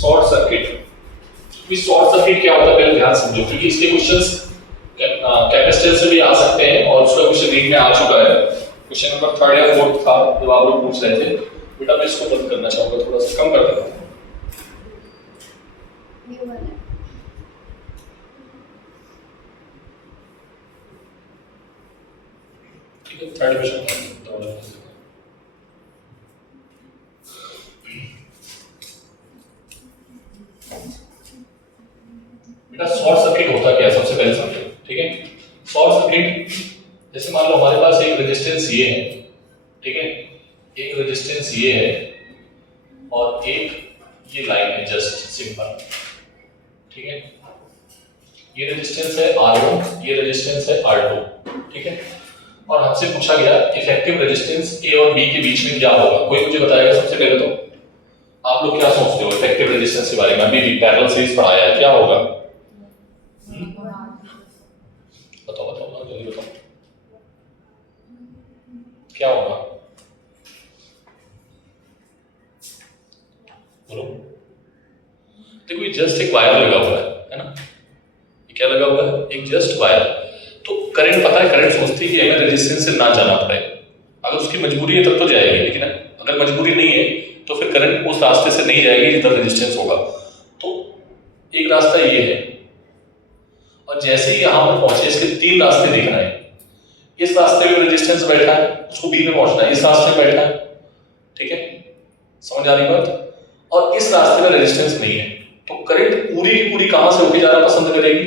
Short circuit. Short circuit क्या होता है पहले ध्यान समझो, क्योंकि इसके क्वेश्चंस कैपेसिटेंस से भी आ सकते हैं और उसका क्वेश्चन रीड में आ चुका है। क्वेश्चन नंबर 3 या 4 था जब आप लोग पूछ रहे थे। बेटा मैं इसको बंद करना चाहूंगा, थोड़ा सा कम कर देता हूं। ठीक है, थर्ड क्वेश्चन बेटा शॉर्ट सर्किट होता क्या है सबसे पहले समझो। ठीक है, शॉर्ट सर्किट जैसे मान लो हमारे पास एक रेजिस्टेंस ये है, ठीक है, एक रेजिस्टेंस ये है और एक ये लाइन है, जस्ट सिंपल। ठीक है, ये रेजिस्टेंस है R1, ये रेजिस्टेंस है R2। ठीक है, और हमसे पूछा गया इफेक्टिव रेजिस्टेंस A और B के बीच में क्या होगा। कोई मुझे बताएगा सबसे पहले तो आप लोग क्या सोचते हो इफेक्टिव रेजिस्टेंस के बारे में? अभी पैरेलल सीरीज पढ़ाया है, क्या होगा? बताओ बताओ जल्दी बताओ क्या होगा, बोलो। देखो ये जस्ट एक वायर लगा हुआ है ना, ये क्या लगा हुआ है? एक जस्ट वायर। तो करंट पता है, करंट सोचती है कि हमें रेजिस्टेंस से ना जाना पड़े। अगर उसकी मजबूरी है तब तो जाएगी, लेकिन अगर मजबूरी नहीं है तो फिर करंट उस रास्ते से नहीं जाएगी जिधर रेजिस्टेंस होगा। तो एक रास्ता ये है, और जैसे ही यहां पर पहुंचे इसके 3 रास्ते दिख रहे हैं। इस रास्ते में रेजिस्टेंस बैठा है, उसको बी में पहुंचना है, इस रास्ते में बैठा है। ठीक है, समझ आ रही बात? और इस रास्ते में रेजिस्टेंस नहीं है, तो करंट पूरी की पूरी कहां से होके जाना पसंद करेगी?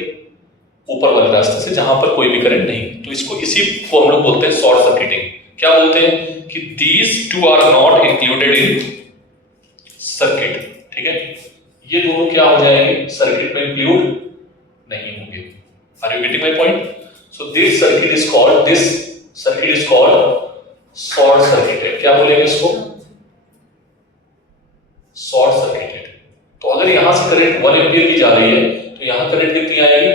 ऊपर वाले रास्ते से, जहां पर कोई भी करंट नहीं। तो इसको इसी को हम लोग बोलते हैं शॉर्ट सर्किटिंग। क्या बोलते हैं कि these two are not included in circuit. ठीक है, ये दोनों क्या हो जाएंगे? सर्किट में इंक्लूड नहीं होंगे। Are you getting my point? So this circuit is called short circuited. क्या बोलेंगे इसको? Short circuited. तो अगर यहां से करंट 1 एंपियर की जा रही है तो यहां करंट कितनी आएगी?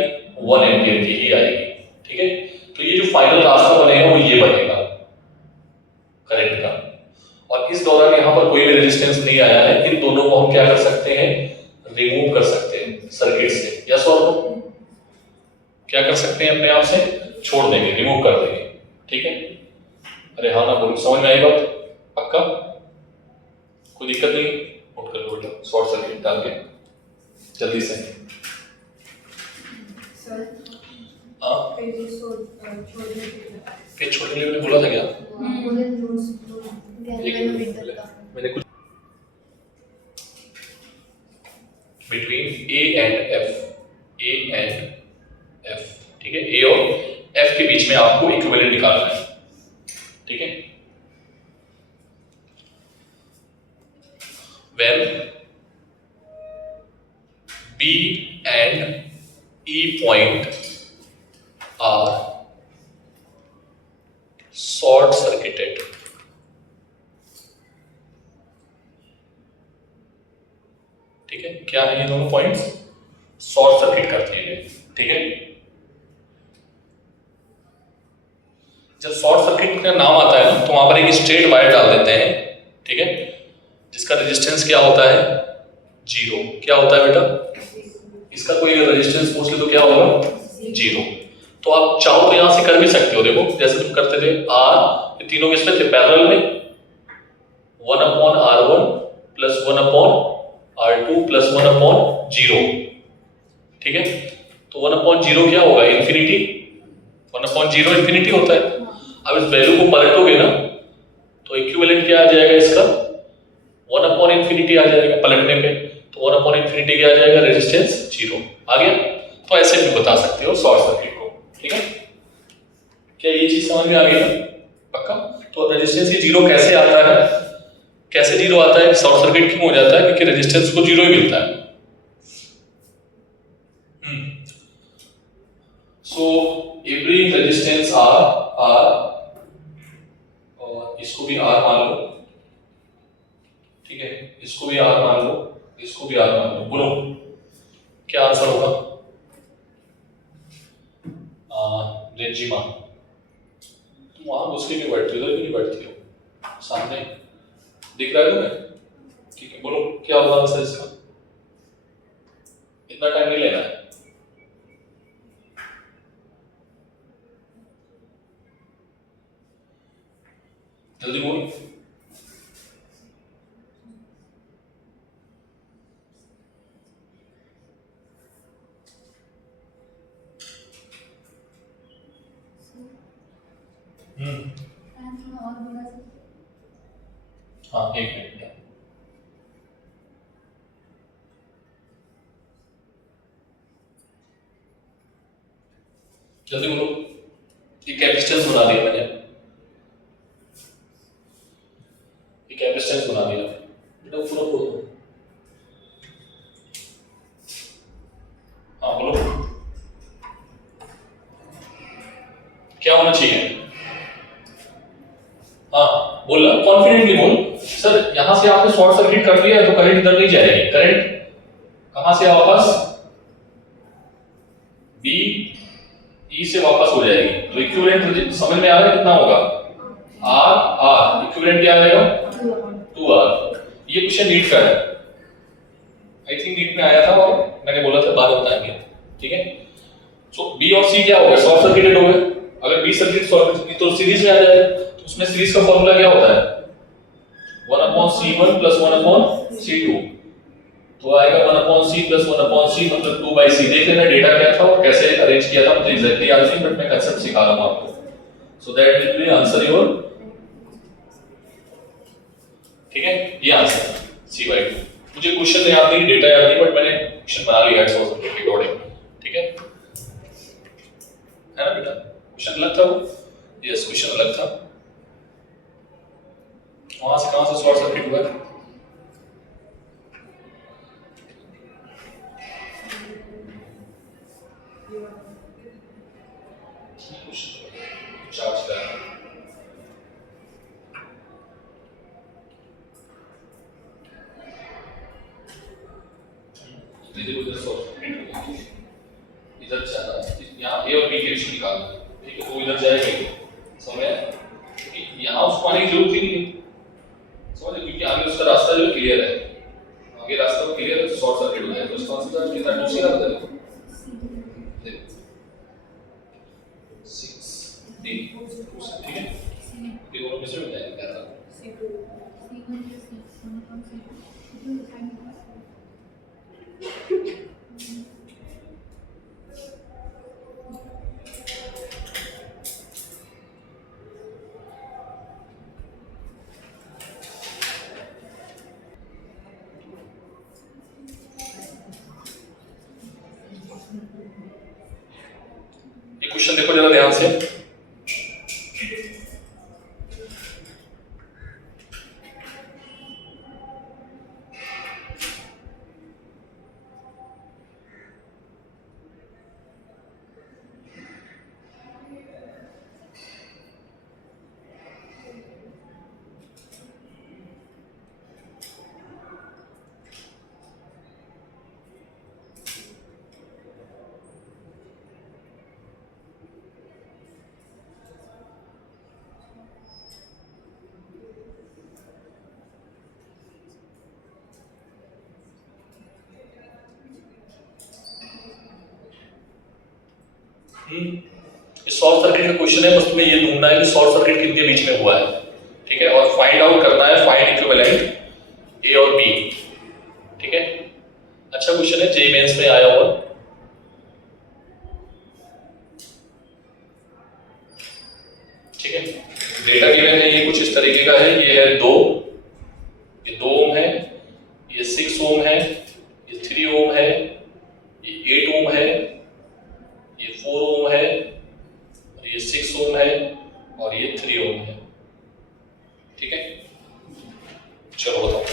1 एंपियर की ही आएगी। ठीक है, तो ये जो फाइनल रास्ता बनेगा वो ये बनेगा करंट का। और इस दौरान यहां पर कोई भी रेजिस्टेंस नहीं आया है। इन दोनों को हम क्या कर सकते हैं? रिमूव कर सकते हैं सर्किट से। यस और नो? क्या कर सकते हैं? अपने आप से छोड़ देंगे, रिमूव कर देंगे। ठीक है, अरे हाँ ना बोलो, समझ में आई बात? पक्का? कोई दिक्कत नहीं? नोट कर लो बेटा, शॉर्ट सर्किट डाल के जल्दी से। सर हाँ के छोटे लेवल में बोला था क्या? मैंने कुछ बिटवीन ए एंड एफ। ठीक है, ए और एफ के बीच में आपको इक्विवेलेंट निकालना है। ठीक है, when B and E point are short circuited, ठीक है, क्या है ये दोनों पॉइंट्स? शॉर्ट सर्किट करते हैं। ठीक है, जब शॉर्ट सर्किट का नाम आता है ना तो वहां पर एक स्ट्रेट वायर डाल देते हैं। ठीक है, जिसका रेजिस्टेंस क्या होता है? 0। क्या होता है बेटा? इसका कोई रेजिस्टेंस पूछ ले तो क्या होगा? 0। तो आप चाहो तो यहां से कर भी सकते हो। देखो जैसे तुम करते थे R, ये तीनों किसमें थे? पैरेलल में। 1/R1 plus 1/R2 plus 1/0। ठीक है, तो 1/0 क्या होगा? इंफिनिटी। 1/0 इंफिनिटी होता है। अब इस वैल्यू को पलटोगे ना तो इक्विवेलेंट क्या आ जाएगा इसका? 1/infinity आ जाएगा पलटने पे। तो 1/infinity क्या आ जाएगा? रेजिस्टेंस 0 आ गया। तो ऐसे भी बता सकते हो शॉर्ट सर्किट को। ठीक है, क्या ये चीज समझ में आ गई? पक्का? तो रेजिस्टेंस ये 0 कैसे आता है? कैसे 0 आता है? शॉर्ट सर्किट क्यों हो जाता है? क्योंकि रेजिस्टेंस को 0 ही मिलता है। सो एवरी रेजिस्टेंस R, और इसको भी R मान लो। ठीक है, इसको भी R मान लो, इसको भी R मान लो। बोलो क्या आंसर होगा? रेंजिमा, तुम वहां घुस के क्यों बैठती हो? इधर क्यों नहीं बैठती हो? सामने दिख रहा है तुम्हें? ठीक है, बोलो क्या होगा आंसर इसका? हाँ, एक मिनट, जल्दी बोलो। ये कैपेसिटेंस बना दिया मैंने, ये कैपेसिटेंस बना दिया बेटा, पूरा खोलो। हाँ बोलो, क्या होना चाहिए? हाँ बोलना, कॉन्फिडेंटली बोल। सर यहाँ से आपने शॉर्ट सर्किट कर दिया तो करंट इधर नहीं जाएगी। करंट कहाँ से वापस बी ई से वापस हो जाएगी। तो इक्विवेलेंट समझ में आ रहा है कितना होगा? आर आर इक्विवेलेंट क्या आएगा? 2R। ये क्वेश्चन नीट का है, आई थिंक नीट में आया था और मैंने बोला था बाद में बताएंगे, ठीक है। सो बी और सी क्या हो गया? शॉर्ट सर्किटेड हो गए। अगर बी सर्किट शॉर्ट तो सीरीज में आ जाएगा, तो उसमें सीरीज का फॉर्मूला क्या होता है? 1/C1 + 1/C2। तो आएगा 1/C + 1/C मतलब 2/C। देख लेना डेटा क्या था और कैसे अरेंज किया था, मुझे एग्जैक्टली याद नहीं, बट मैं कांसेप्ट सिखा रहा हूं आपको। So that will be answer your, ठीक है। ये आंसर C/2। मुझे क्वेश्चन याद नहीं, डेटा याद नहीं, बट मैंने क्वेश्चन बना लिया है सोर्स सर्किट के अकॉर्डिंग, ठीक है ना बेटा? क्वेश्चन अलग था वो, यस क्वेश्चन अलग था। वहां से कहां से शॉर्ट सर्किट हुआ? चार्ज का इधर चला, यहाँ ए और बी के बीच निकाल, ठीक है। वो इधर जाएगा, समझ कि यहाँ उसको आने की जरूरत ही नहीं है, समझ, क्योंकि आगे उसका रास्ता जो क्लियर है, आगे रास्ता क्लियर है तो शॉर्ट सर्किट हो जाएगा। तो इसका आंसर कितना? दूसरी बात है 6D, ठीक है। ये दोनों में से हो जाएगा क्या था? ये क्वेश्चन देखो जरा ध्यान से। इस शॉर्ट सर्किट का क्वेश्चन है, बस तुम्हें ये ढूंढना है कि शॉर्ट सर्किट किनके बीच में हुआ है, ठीक है। और फाइंड आउट करना है, फाइंड इक्विवेलेंट ए और बी, ठीक है। अच्छा क्वेश्चन है, जेईई मेंस में आया हुआ, ठीक है। डेटा गिवन है, ये कुछ इस तरीके का है। ये है 2, ये 2 ओम है, ये 6 ओम है, ये 3 ओम है, ये 8 ओम है, ये 4 ओम है, और ये 6 ओम है, और ये 3 ओम है, ठीक है। चलो बताओ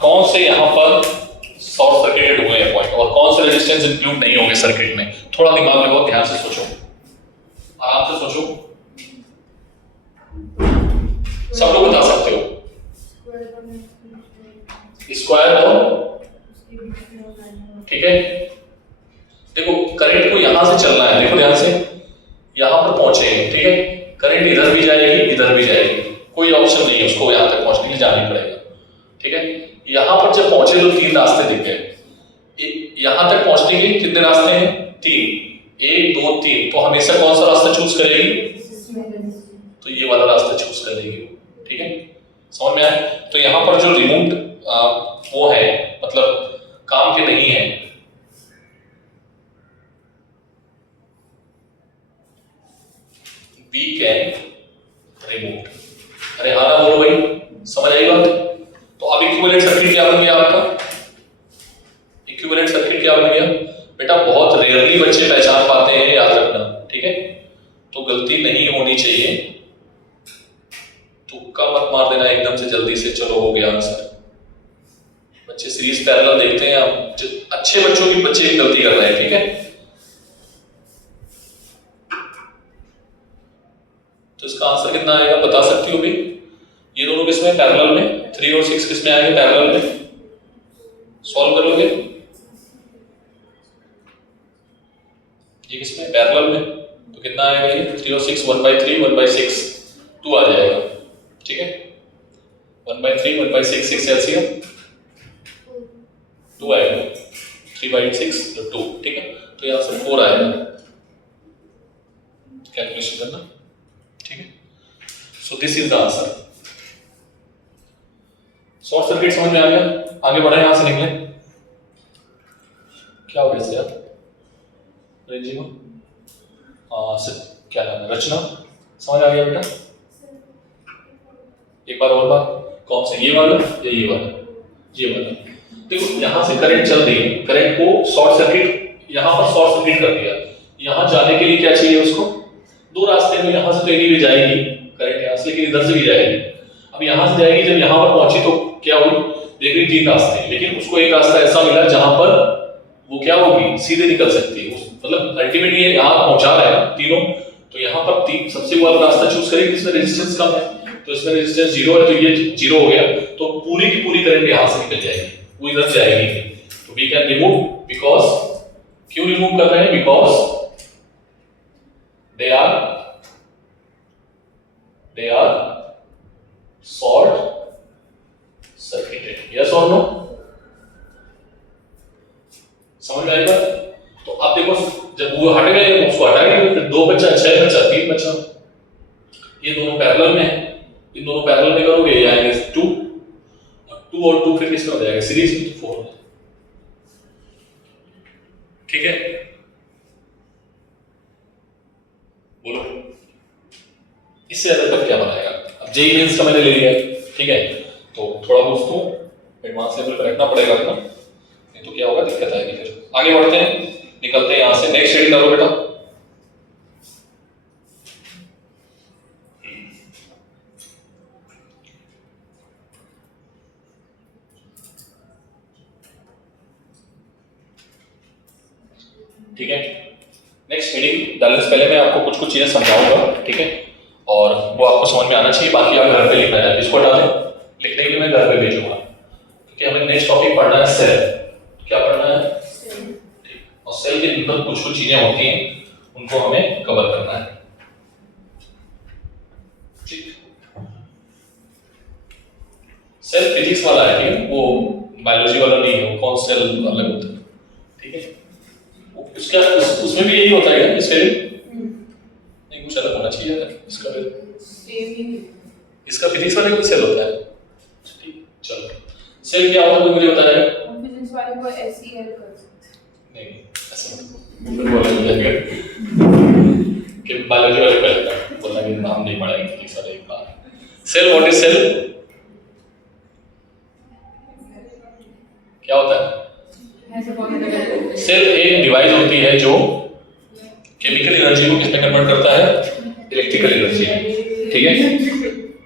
कौन से यहां पर शॉर्ट सर्किटेड हुए हैं पॉइंट, और कौन से रेजिस्टेंस इंक्लूड नहीं होंगे सर्किट में। थोड़ा दिमाग लगाओ, ध्यान से सोचो, आराम से सोचो, सब लोग बता सकते हो। स्क्वायर और, ठीक है। देखो करंट को यहां से चलना है, देखो ध्यान से, यहां पर पहुंचे हैं, ठीक है। करंट इधर भी जाएगी, इधर भी जाएगी, कोई ऑप्शन नहीं है, उसको यहां तक पहुंचने के लिए जाना ही पड़ेगा, ठीक है। यहां पर जब पहुंचे तो 3 रास्ते दिख गए। यहां तक पहुंचने के कितने रास्ते हैं? 3, 1 2 3। तो हमेशा कौन सा रास्ता चूज करेगी? तो ये वाला रास्ता चूज करेगी, ठीक है। समझ में आया? तो यहां पर जो रिमूव्ड वो है, मतलब काम के नहीं है, वी कैन रिमूव। अरे हाँ ना बोलो भाई, समझ आई बात? तो अब इक्विवेलेंट सर्किट क्या बन गया आपका? इक्विवेलेंट सर्किट क्या बन गया बेटा? बहुत रेयरली बच्चे पहचान पाते हैं, याद रखना, ठीक है? तो गलती नहीं होनी चाहिए, तुक्का मत मार देना एकदम से जल्दी से, चलो हो गया आंसर। बच्चे सीरीज पैरेलल देखते हैं, आप अच्छे बच्चों की बच्चे भी गलती कर रहे हैं, ठीक है? तो इसका आंसर कितना आएगा बता सकती हो भी? ये दोनों किसमें पैरेलल में? 3 और 6 किसमें आएंगे पैरेलल में? सॉल्व कर लोगे? ये किसमें पैरेलल में? तो कितना आएगा ये? 3 और 6 1/3 1/6 2 आ जाएगा, ठीक है? 1/3 1/6 6 एलसीएम 2 आएगा, 3/6 तो 2, ठीक है? तो यहाँ से 4 आएगा, कैलकुलेशन करना, ठीक है? So this is the answer. Short circuit समझ में आ गया? आगे बढ़े, यहां से निकले। क्या हो गया यार रेंजिंग? क्या नाम है? रचना, समझ आ गया बेटा? एक बार और बात, कौन से, ये वाला या ये वाला? ये वाला। देखो यहां से करंट चल रही है, करंट को शॉर्ट सर्किट, यहां पर शॉर्ट सर्किट कर दिया। यहां जाने के लिए क्या चाहिए उसको? दो रास्ते में, यहां से तो एक भी जाएगी करंट यहां से, लेकिन इधर से भी जाएगी। अब यहां से जाएगी, जब यहां पर पहुंची तो क्या हुई? देख रही 3 रास्ते, लेकिन उसको एक रास्ता ऐसा मिला जहां पर वो क्या होगी? सीधे निकल सकती है, मतलब अल्टीमेटली ये यहां पहुंचा रहा है तीनों, तो यहां पर सबसे वाला रास्ता चूज करेगी जिसमें रेजिस्टेंस कम है। तो इसमें रेजिस्टेंस 0 है, तो ये 0 हो गया, तो पूरी की पूरी करंट यहां से निकल जाएगी, वो इधर जाएगी नहीं। तो वी कैन रिमूव, बिकॉज क्यों रिमूव कर रहे हैं? Because they are short circuited, yes or no? समझ में आई बात? तो अब देखो जब वो हट गए तो उसको हटा गए, फिर 2 बचा, 6 बचा, 3 बचा। ये दोनों पैरेलल में है, इन दोनों पैरेलल में करोगे ये आएंगे 2 और 2 फिर किसमें हो जाएगा? सीरीज में, 4, ठीक है? बोलो इससे ज्यादा तक क्या बनाएगा? अब जेई मेंस का मैंने ले लिया, ठीक है? तो थोड़ा दोस्तों एडवांस लेवल पे रखना पड़ेगा अपना, नहीं तो क्या होगा, दिक्कत आएगी। फिर आगे बढ़ते हैं, निकलते हैं यहां से। नेक्स्ट शेडिंग करो बेटा। ठीक है, नेक्स्ट हेडिंग डालने से पहले मैं आपको कुछ चीजें समझाऊंगा, ठीक है? और वो आपको समझ में आना चाहिए, बाकी आप घर पे लिखना है। इसको हटा दें, लिखने के लिए मैं घर पे भेजूंगा, क्योंकि हमें नेक्स्ट टॉपिक पढ़ना है सेल। क्या पढ़ना है? ठीक। और सेल के अंदर कुछ चीजें होती हैं, उनको हमें कवर करना है, ठीक? सेल फिजिक्स वाला है, ठीक? वो बायोलॉजी वाला नहीं है, वो कौन सेल अलग होता है, ठीक है? उसमें भी यही होता है इसके लिए नहीं, कुछ अलग होना चाहिए इसका फिजिक्स वाले का भी सेल होता है, ठीक? चलो सेल क्या होता है मुझे बताया? फिजिक्स वाले को एसईएल कर सकते नहीं, ऐसा मत बोलना कि बायोलॉजी वाले पहले बोलना कि नाम नहीं पढ़ा है फिजिक्स वाले का। Cell, what is cell? क्या होता है? सेल एक डिवाइस होती है जो केमिकल एनर्जी को किसमें कन्वर्ट करता है? इलेक्ट्रिकल एनर्जी, ठीक है?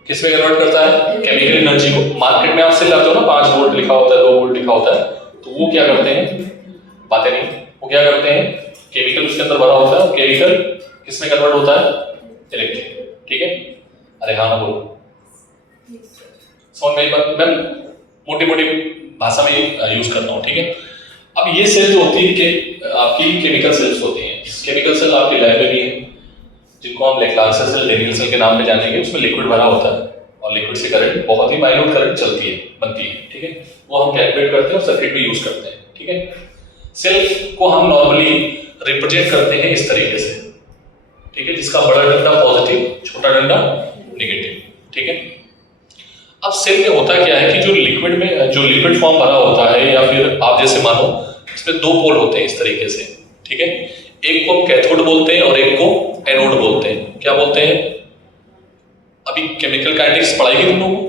किसमें कन्वर्ट करता है? केमिकल एनर्जी को। मार्केट में आप सेल लाते हो ना, 5 वोल्ट लिखा होता है, 2 वोल्ट लिखा होता है, तो वो क्या करते हैं? बातें नहीं, वो क्या करते हैं? केमिकल उसके अंदर भरा होता है, केमिकल किसमें कन्वर्ट होता है? इलेक्ट्रिक, ठीक है? अरे हाँ ना बोलो, समझ में? मैं मोटी मोटी भाषा में यूज करता हूँ, ठीक है? अब ये सेल जो होती है कि आपकी केमिकल सेल्स होती हैं। केमिकल सेल आपकी लैब में भी है, जिनको हम लेक्लांसर सेल, डेनियल सेल के नाम पे जानेंगे। उसमें लिक्विड भरा होता है और लिक्विड से करंट, बहुत ही माइन्यूट करंट चलती है, बनती है, ठीक है? वो हम कैलकुलेट करते हैं और सर्किट में यूज करते हैं, ठीक है? सेल को हम नॉर्मली रिप्रेजेंट करते हैं इस तरीके से, ठीक है? जिसका बड़ा डंडा पॉजिटिव, छोटा डंडा नेगेटिव, ठीक है? अब सेल में होता क्या है कि जो लिक्विड फॉर्म भरा होता है, या फिर आप जैसे मानो इसमें 2 पोल होते हैं इस तरीके से, ठीक है? एक को हम कैथोड बोलते हैं और एक को एनोड बोलते हैं। क्या बोलते हैं? अभी केमिकल काइनेटिक्स पढ़ाएगी तुम लोगों को?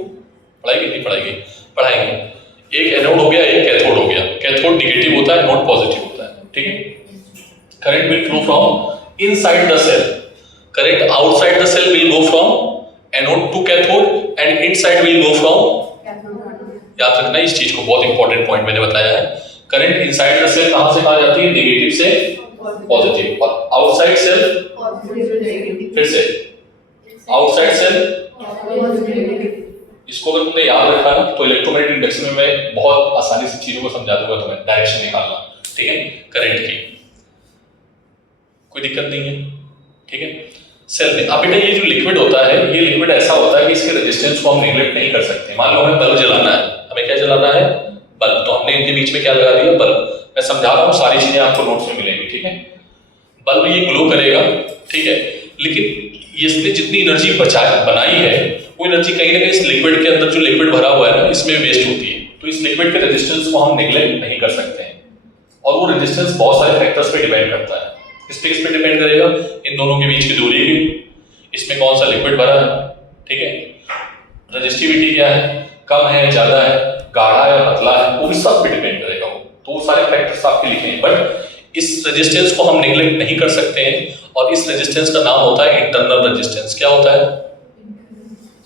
पढ़ाएगी नहीं पढ़ाएगी? पढ़ाएंगे। एक एनोड हो गया, एक कैथोड हो गया। कैथोड नेगेटिव होता है, एनोड पॉजिटिव होता है, ठीक है? Current will flow from inside the cell, current outside the cell will go from anode to cathode and inside will go from, याद रखना इस चीज को, बहुत इंपॉर्टेंट पॉइंट मैंने बताया है। करंट इनसाइड द सेल कहां से कहा जाती है? नेगेटिव से पॉजिटिव, और आउटसाइड सेल फिर से आउटसाइड सेल। इसको अगर तुमने याद रखा ना तो इलेक्ट्रोमैग्नेटिक इंडक्शन में मैं बहुत आसानी से चीजों को समझा दूंगा तुम्हें, डायरेक्शन निकालना, ठीक है, करंट की, कोई दिक्कत नहीं है, ठीक है। सेल में अब बेटा ये जो लिक्विड होता है, ये लिक्विड ऐसा होता है कि इसके रेजिस्टेंस को हम नेगलेक्ट नहीं कर सकते। मान लो हमें बल्ब जलाना है, हमें क्या जलाना है? बल्ब। तो हमने इनके बीच में क्या लगा दिया? बल्ब। मैं समझा रहा हूँ, सारी चीजें आपको नोट्स में मिलेंगी, ठीक है। बल्ब ये ग्लो करेगा, ठीक है, लेकिन इसने जितनी एनर्जी बनाई है वो एनर्जी कहीं ना कहीं इस लिक्विड के अंदर, जो लिक्विड भरा हुआ है ना, इसमें वेस्ट होती है। तो इस लिक्विड के रेजिस्टेंस को हम नेगलेक्ट नहीं कर सकते हैं, और वो रेजिस्टेंस बहुत सारे फैक्टर्स पे डिपेंड करता है। किस पे डिपेंड करेगा? इन दोनों के बीच की दूरी की, इसमें कौन सा लिक्विड भरा है, ठीक है, रेजिस्टिविटी क्या है, कम है, ज्यादा है, गाढ़ा है, पतला है, वो भी सब पे डिपेंड करेगा वो। तो वो सारे फैक्टर्स आपके लिखे हैं, बट इस रेजिस्टेंस को हम नेगलेक्ट नहीं कर सकते हैं, और इस रेजिस्टेंस का नाम होता है इंटरनल रेजिस्टेंस। क्या होता है?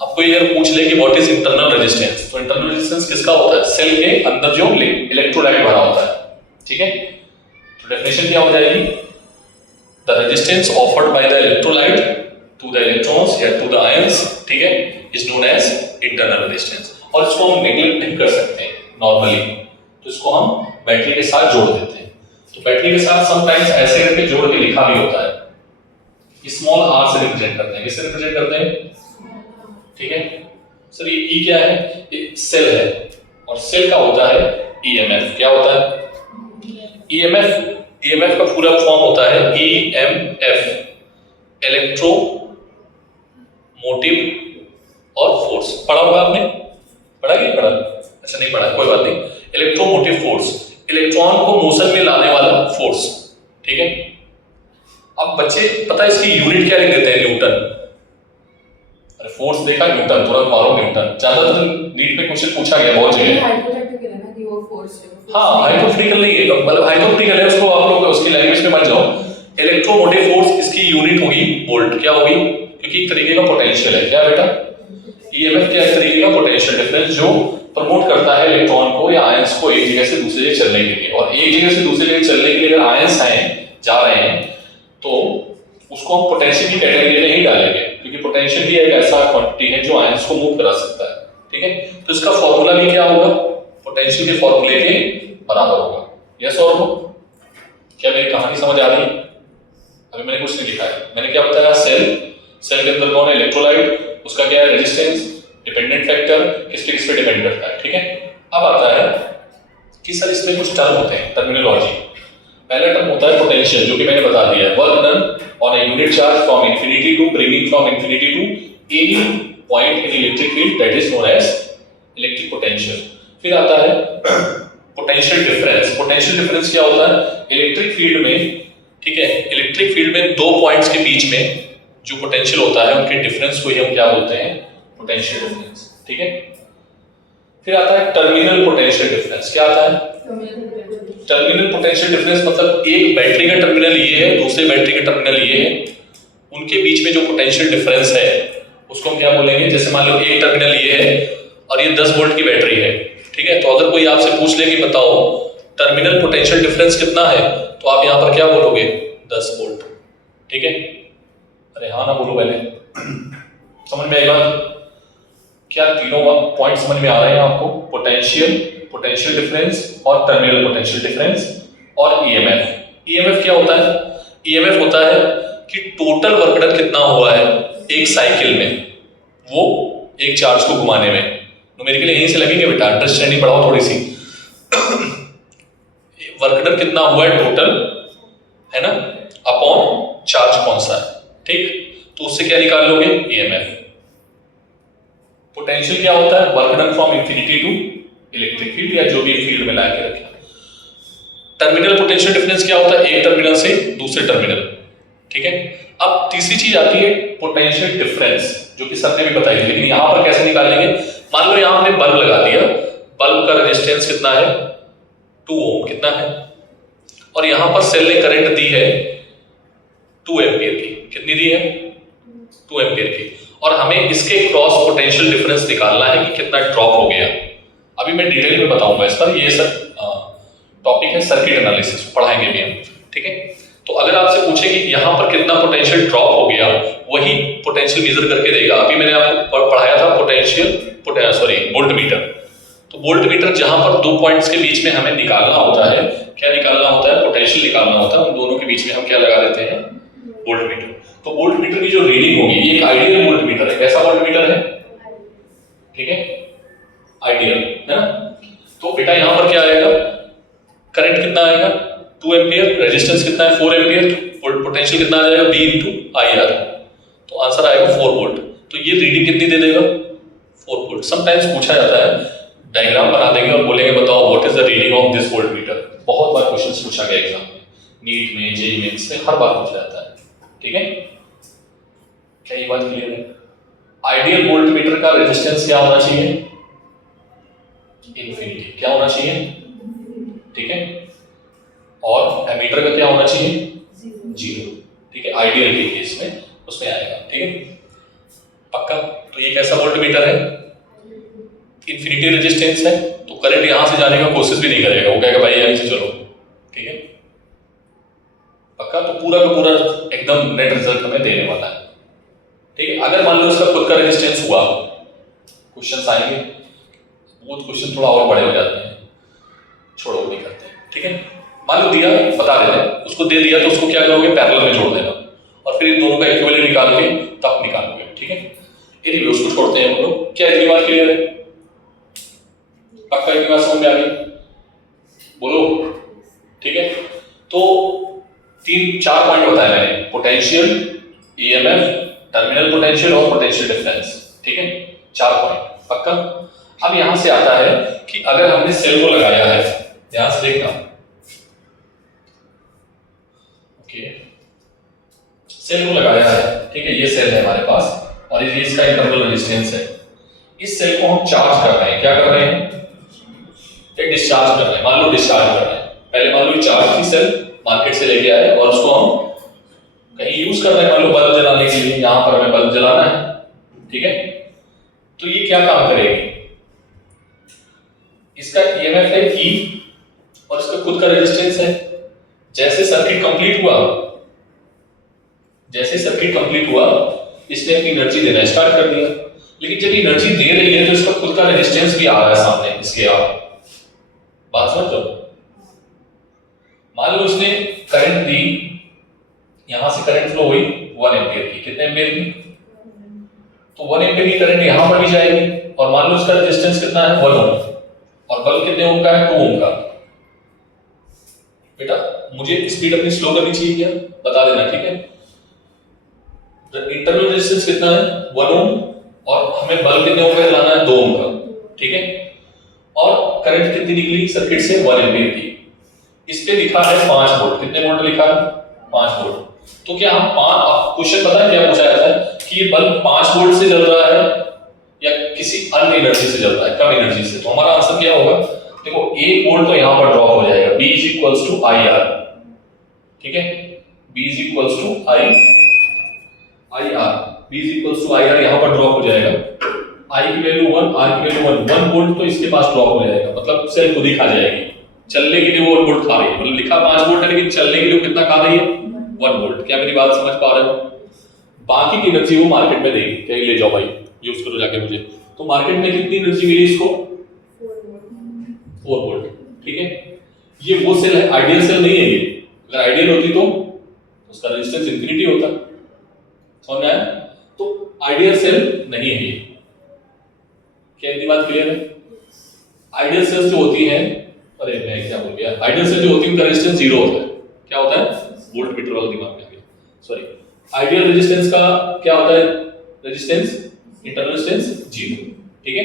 आपको ये पूछ ले कि व्हाट इज इंटरनल रेजिस्टेंस, तो इंटरनल रेजिस्टेंस किसका होता है? सेल के अंदर जो इलेक्ट्रोलाइट भरा होता है, ठीक है। तो डेफिनेशन क्या हो जाएगी? The resistance offered by the electrolyte to the electrons या टू द आयंस, ठीक है, is known as internal resistance. और इसको हम नेगलेक्ट नहीं कर सकते नॉर्मली, तो इसको हम बैटरी के साथ जोड़ देते हैं। तो बैटरी के साथ समटाइम्स ऐसे करके जोड़ के लिखा भी होता है, स्मॉल आर से रिप्रेजेंट करते हैं। किससे रिप्रेजेंट करते हैं? ठीक है सर, ये ई क्या है? ये सेल है, और सेल का होता है ईएमएफ। क्या होता है? ईएमएफ। ईएमएफ का पूरा फॉर्म होता है ईएमएफ, इलेक्ट्रो मोटिव और फोर्स। पढ़ा होगा आपने? पढ़ा कि नहीं पढ़ा? अच्छा नहीं पढ़ा, कोई बात नहीं। इलेक्ट्रोमोटिव फोर्स, इलेक्ट्रॉन को मोशन में लाने वाला फोर्स, ठीक है। अब बच्चे पता है इसकी यूनिट क्या लिख देते हैं? न्यूटन। अरे फोर्स देखा न्यूटन, तुरंत मारो न्यूटन। ज्यादातर नीट में क्वेश्चन पूछा गया बहुत जगह। हाइपोथेटिकल है ना कि वो फोर्स है। हाँ, हाइपोथेटिकल नहीं है, मतलब हाइपोथेटिकल है, उसको आप लोग उसकी लैंग्वेज में मत जाओ। इलेक्ट्रोमोटिव फोर्स, इसकी यूनिट होगी वोल्ट। क्या होगी? क्योंकि एक तरीके का पोटेंशियल है। क्या बेटा? ईएमएफ क्या? एक तरीके का पोटेंशियल डिफरेंस जो प्रमोट करता है इलेक्ट्रॉन को या आयंस को एक जगह से दूसरी जगह चलने के लिए। और एक जगह से दूसरी जगह चलने के लिए अगर आयंस हैं, जा रहे हैं, तो उसको हम पोटेंशियल की कैटेगरी में नहीं डालेंगे, क्योंकि पोटेंशियल भी एक ऐसा क्वांटिटी है जो आयंस को मूव करा सकता है, ठीक है। तो इसका फॉर्मूला भी क्या होगा? पोटेंशियल के फॉर्मूले के बराबर होगा। यस और नो? क्या मेरी कहानी समझ आ रही है? अभी मैंने कुछ नहीं लिखा है, मैंने क्या बताया? सेल के अंदर कौन है? इलेक्ट्रोलाइट। उसका क्या है? रेजिस्टेंस, डिपेंडेंट फैक्टर, किस पे डिपेंड करता है, ठीक है। अब आता है कि सर इसमें कुछ टर्म होते हैं, टर्मिनोलॉजी। पहला टर्म होता है पोटेंशियल, जो कि मैंने बता दिया है, work done on a unit charge from infinity to bringing from infinity to any point in electric field, that is known as electric potential. फिर आता है पोटेंशियल डिफरेंस। पोटेंशियल डिफरेंस क्या होता है? इलेक्ट्रिक फील्ड में, ठीक है, इलेक्ट्रिक फील्ड में दो पॉइंट्स के बीच में जो पोटेंशियल होता है, उनके डिफरेंस को ही हम क्या बोलते हैं? पोटेंशियल डिफरेंस, ठीक है। फिर आता है टर्मिनल पोटेंशियल डिफरेंस। क्या आता है? टर्मिनल पोटेंशियल डिफरेंस मतलब एक बैटरी का टर्मिनल ये है, दूसरे बैटरी का टर्मिनल ये है, उनके बीच में जो पोटेंशियल डिफरेंस है उसको हम क्या बोलेंगे? जैसे मान लो एक टर्मिनल ये है और ये 10 वोल्ट की बैटरी है, ठीक है। तो अगर कोई आपसे पूछ ले कि बताओ टर्मिनल पोटेंशियल डिफरेंस कितना है, तो आप यहाँ पर क्या बोलोगे? 10 वोल्ट, ठीक है। अरे हाँ ना बोलो पहले, समझ में आएगा? क्या तीनों पॉइंट समझ में आ रहे हैं आपको? पोटेंशियल, पोटेंशियल डिफरेंस और टर्मिनल पोटेंशियल डिफरेंस और ईएमएफ। ईएमएफ क्या होता है? ईएमएफ होता है कि टोटल वर्क डन कितना हुआ है एक साइकिल में, वो एक चार्ज को घुमाने में। न्यूमेरिकल यहीं से लगेंगे बेटा, अंडरस्टैंडिंग बढ़ाओ थोड़ी सी। वर्क डन कितना हुआ है टोटल, है ना, अपॉन चार्ज कौन सा है, ठीक। तो उससे क्या निकाल लोगे? ईएमएफ। पोटेंशियल क्या होता है? Work done from infinity to electric field या जो भी फील्ड में लाके रखे। टर्मिनल पोटेंशियल डिफरेंस क्या होता है? एक टर्मिनल से दूसरे टर्मिनल, ठीक है। अब तीसरी चीज आती है पोटेंशियल डिफरेंस, जो कि सर ने भी बताई थी, लेकिन यहां पर कैसे निकालेंगे। मान लो यहां हमने बल्ब लगा दिया, बल्ब का रेजिस्टेंस कितना है 2 ओम, कितना है, और यहां पर सेल ने करंट दी है 2 एम्पियर की, कितनी दी है 2 एम्पियर की, और हमें इसके क्रॉस पोटेंशियल डिफरेंस निकालना है कि कितना ड्रॉप हो गया। अभी मैं डिटेल में बताऊंगा इस पर, ये सर टॉपिक है सर्किट एनालिसिस, पढ़ाएंगे भी हम, ठीक है। तो अगर आपसे पूछे कि यहाँ पर कितना पोटेंशियल ड्रॉप हो गया, वही पोटेंशियल मेजर करके देगा। अभी मैंने आपको पढ़ाया था वोल्ट मीटर। तो वोल्ट मीटर जहां पर 2 पॉइंट्स के बीच में हमें निकालना होता है, क्या निकालना होता है, पोटेंशियल निकालना होता है, उन दोनों के बीच में हम क्या लगा देते हैं, वोल्ट मीटर। तो वोल्ट मीटर की जो रीडिंग होगी, ये एक आइडियल वोल्ट मीटर है। कैसा वोल्ट मीटर है, ठीक है, आइडियल, है ना। तो बेटा यहां पर क्या आएगा, करंट कितना आएगा 2 एम्पियर, रेजिस्टेंस कितना है 4 एम्पियर, पोटेंशियल कितना आ जाएगा V × IR, तो आंसर आएगा 4 वोल्ट। तो ये रीडिंग कितनी दे देगा 4 वोल्ट। समटाइम्स पूछा जाता है, डायग्राम बना देंगे और बोलेंगे बताओ what is the reading of this volt meter. बहुत बार क्वेश्चन पूछा गया एग्जाम में, नीट में, जेईई मेंस में, हर बार पूछा जाता है, ठीक है। क्या ये बात क्लियर है। आइडियल वोल्ट मीटर का रेजिस्टेंस क्या होना चाहिए, इन्फिनिटी, क्या होना चाहिए, ठीक है, और एमीटर का क्या होना चाहिए 0, ठीक है, आइडियल के केस में उसमें आएगा, ठीक है, पक्का। तो ये कैसा वोल्ट मीटर है, इन्फिनिटी रेजिस्टेंस है, तो करंट यहां से जाने का कोशिश भी नहीं करेगा, वो कहेगा भाई यहीं से चलो, ठीक है, पक्का। तो पूरा का पूरा एकदम नेट रिजल्ट हमें देने वाला है, ठीक है। अगर मान लो इसका खुद का रेजिस्टेंस हुआ, क्वेश्चंस आएंगे, वो क्वेश्चन थोड़ा और बड़े हो जाते हैं, छोड़ो नहीं करते हैं, ठीक है। मान लो दिया, बता देते हैं, उसको दे दिया तो उसको क्या करोगे, पैरेलल में जोड़ देना, और फिर इन दोनों का इक्विवेलेंट निकाल के तब निकालोगे, ठीक है। एनीवे उसको छोड़ते हैं हम लोग। क्या इतनी बात क्लियर है, पक्का इतनी बात समझ में आ गई, बोलो, ठीक है। तो 3-4 पॉइंट बताए मैंने, पोटेंशियल, ईएमएफ, टर्मिनल पोटेंशियल और पोटेंशियल डिफरेंस, ठीक है, 4 पॉइंट, पक्का। अब यहां से आता है कि अगर हमने सेल को लगाया है, ध्यान से देखना, ओके, सेल को लगाया है, ठीक है, ये सेल है हमारे पास और ये इसका इंटरनल रेजिस्टेंस है। इस सेल को हम चार्ज कर रहे हैं, क्या कर रहे हैं, एक डिस्चार्ज कर रहे हैं, मान लो डिस्चार्ज कर रहे हैं। पहले मान लो चार्ज थी सेल, मार्केट से लेके आए और उसको हम कहीं यूज कर रहे हैं, मान लो बल्ब जलाने के लिए, यहां पर हमें बल्ब जलाना है, ठीक है। तो ये क्या काम करेगी, इसका ईएमएफ है E और इसका खुद का रेजिस्टेंस है। जैसे सर्किट कंप्लीट हुआ, इसने अपनी एनर्जी देना स्टार्ट कर दिया, लेकिन जब एनर्जी दे रही है तो इसका खुद का रेजिस्टेंस भी आ रहा है सामने इसके, आप बात समझ लो। मान लो इसने करंट दी, यहां से करंट फ्लो हुई 1 एम्पियर की, कितने एम्पियर की, तो 1 एम्पियर की करंट यहां पर भी जाएगी, और मान लो इसका रेजिस्टेंस कितना है 1 ओम, और बल्ब कितने ओम का है 2 ओम का। बेटा मुझे स्पीड अपनी स्लो करनी चाहिए क्या, बता देना, ठीक है। इंटरनल रेजिस्टेंस कितना है 1 ओम, और हमें बल्ब कितने ओम का जलाना है 2 ओम का, ठीक है, और करंट कितनी निकली सर्किट से 1 एम्पियर की। इस पे लिखा है 5 वोल्ट, कितने वोल्ट लिखा है 5 वोल्ट। तो क्या हम 5, क्वेश्चन पता है क्या पूछा जाता है कि ये बल्ब 5 वोल्ट से जल रहा है या किसी अन्य एनर्जी से जल रहा है, कम एनर्जी से। तो हमारा आंसर क्या होगा, देखो 1 वोल्ट तो यहां पर ड्रॉप हो जाएगा, B = IR, ठीक है, B = IR, B = IR यहां पर ड्रॉप हो जाएगा। I की वैल्यू 1, R की वैल्यू 1 वोल्ट, तो इसके पास ड्रॉप हो जाएगा, मतलब सेल खुद ही खा जाएगी। चलने के लिए वो 1 वोल्ट खा रही है, मतलब लिखा 5 वोल्ट है लेकिन चलने के लिए कितना खा रही है 1 वोल्ट। क्या मेरी बात समझ पा रहे हो। बाकी की एनर्जी वो मार्केट में देगी, क्या ले जाओ भाई यूज करो जाके मुझे। तो मार्केट में कितनी एनर्जी मिली इसको 4 वोल्ट, ठीक है। ये वो सेल है, आइडियल सेल नहीं है ये। अगर आइडियल होती तो उसका रेजिस्टेंस इंफिनिटी होता, समझ में आया। तो आइडियल सेल नहीं है ये, क्या इतनी बात क्लियर है। आइडियल सेल्स जो होती हैं, अरे मैं क्या बोल गया, आइडियल सेल जो होती है उनका रेजिस्टेंस 0 होता है। क्या होता है, वोल्ट मीटर वाला दिमाग में आ गया, सॉरी। आइडियल रेजिस्टेंस का क्या होता है, रेजिस्टेंस, इंटरनल रेजिस्टेंस 0, ठीक है।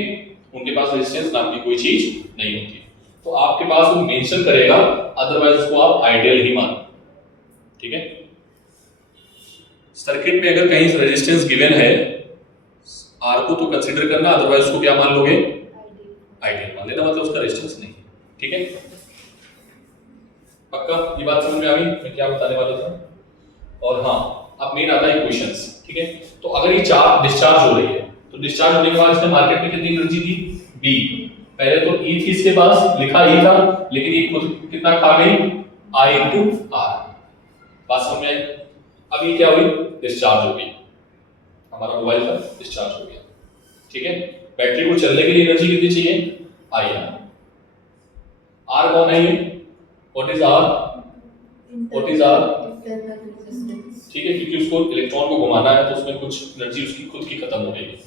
उनके पास रेजिस्टेंस नाम की कोई चीज नहीं होती, तो आपके पास वो मेंशन करेगा, अदरवाइज उसको आप आइडियल ही मानो, ठीक है। सर्किट में अगर कहीं रेजिस्टेंस गिवन है आर को तो कंसीडर करना, अदरवाइज उसको क्या मान लोगे, आइडियल मान लेना, मतलब उसका रेजिस्टेंस नहीं। ठीक है, पक्का ये बात समझ में आ गई मैं क्या बताने वाला था। और हाँ, अब मेन आता है क्वेश्चंस। ठीक है, तो अगर ये चार्ज डिस्चार्ज हो रही है तो डिस्चार्ज होने के बाद इसने मार्केट में कितनी एनर्जी दी, बी। पहले तो ई थी इसके पास, लिखा ई था, लेकिन ये खुद कितना खा गई, आई इंटू आर। बात समझ में आई। अब ये क्या हुई, डिस्चार्ज हो गई, हमारा मोबाइल का डिस्चार्ज हो गया। ठीक है, बैटरी को चलने के लिए एनर्जी कितनी चाहिए, आई आर। आर कौन है ये, what is R, what is R, ठीक है, क्योंकि उसको इलेक्ट्रॉन को घुमाना है तो उसमें कुछ एनर्जी उसकी खुद की खत्म हो गई।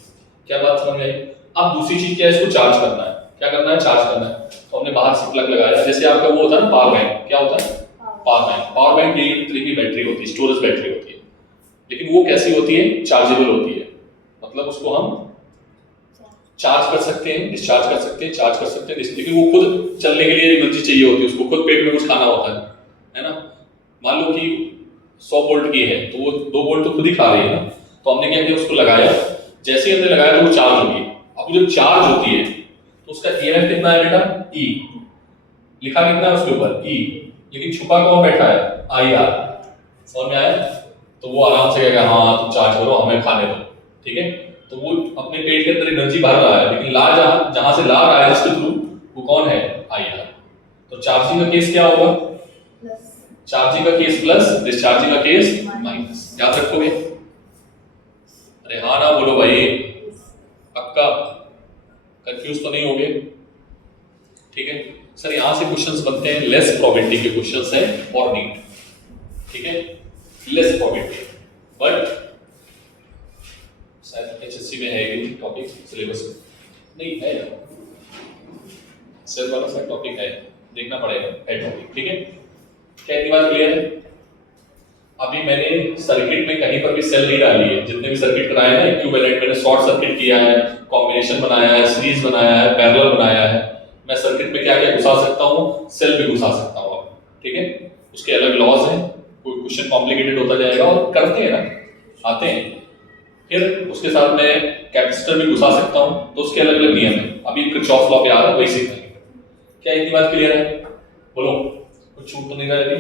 क्या बात समझ में आई। अब दूसरी चीज क्या है, इसको चार्ज करना है। क्या करना है, चार्ज करना है। तो हमने बाहर से प्लग लगाया, जैसे आपका वो होता है ना पावर बैंक, क्या होता है, पावर बैंक। पावर बैंक एक तरह की बैटरी होती है, स्टोरेज बैटरी होती है, लेकिन वो कैसी होती है, चार्जेबल होती है। मतलब उसको हम चार्ज कर सकते हैं, डिस्चार्ज कर सकते हैं, चार्ज कर सकते हैं, लेकिन वो खुद चलने के लिए एनर्जी चाहिए होती है, उसको खुद पेट में कुछ खाना होता है ना। मान लो कि 100 वोल्ट की है तो वो 2 वोल्ट तो खुद ही खा रही है ना। तो हमने क्या किया, उसको लगाया, जैसे ही हमने लगाया तो वो चार्ज होगी। अब जब चार्ज होती है तो उसका ईएमएफ कितना है बेटा, ई। लिखा कितना है उसके ऊपर, ई, लेकिन छुपा कौन बैठा है, आई आर। समझ में आया। तो वो आराम से कहेगा हाँ तुम चार्ज करो, हमें खाने दो। ठीक है, तो वो अपने पेट के अंदर एनर्जी भर रहा है, लेकिन ला जहां से ला रहा है जिसके थ्रू, वो कौन है, आई आर। तो चार्जिंग का केस क्या होगा, चार्जिंग का केस प्लस, डिस्चार्जिंग का केस माइनस। याद रखोगे। अरे हाँ ना बोलो भाई, पक्का, कंफ्यूज तो नहीं होगे। ठीक है सर, यहां से क्वेश्चंस बनते हैं, लेस प्रोबेबिलिटी के क्वेश्चंस हैं और नीट। ठीक है, लेस प्रोबेबिलिटी, बट शायद एचएससी में है ये टॉपिक, सिलेबस नहीं है, सेल वाला सा टॉपिक है, देखना पड़ेगा, है टॉपिक। ठीक है, क्या इतनी बात क्लियर है। अभी मैंने सर्किट में कहीं पर भी सेल नहीं डाली है, जितने भी सर्किट बनाए हैं इक्विवेलेंट, मैंने शॉर्ट सर्किट किया है, कॉम्बिनेशन बनाया है, सीरीज बनाया है, पैरेलल बनाया है। मैं सर्किट में क्या क्या घुसा सकता हूँ, सेल भी घुसा सकता हूँ। ठीक है, उसके अलग लॉज हैं, कोई क्वेश्चन कॉम्प्लिकेटेड होता जाएगा और करते हैं ना, आते हैं। फिर उसके साथ मैं कैपेसिटर भी घुसा सकता हूँ, तो उसके अलग अलग नियम है। अभी किरचॉफ लॉ पे आ रहा है, वही सीखेंगे। क्या इतनी बात क्लियर है, बोलो, कुछ छूट तो नहीं रहा है अभी।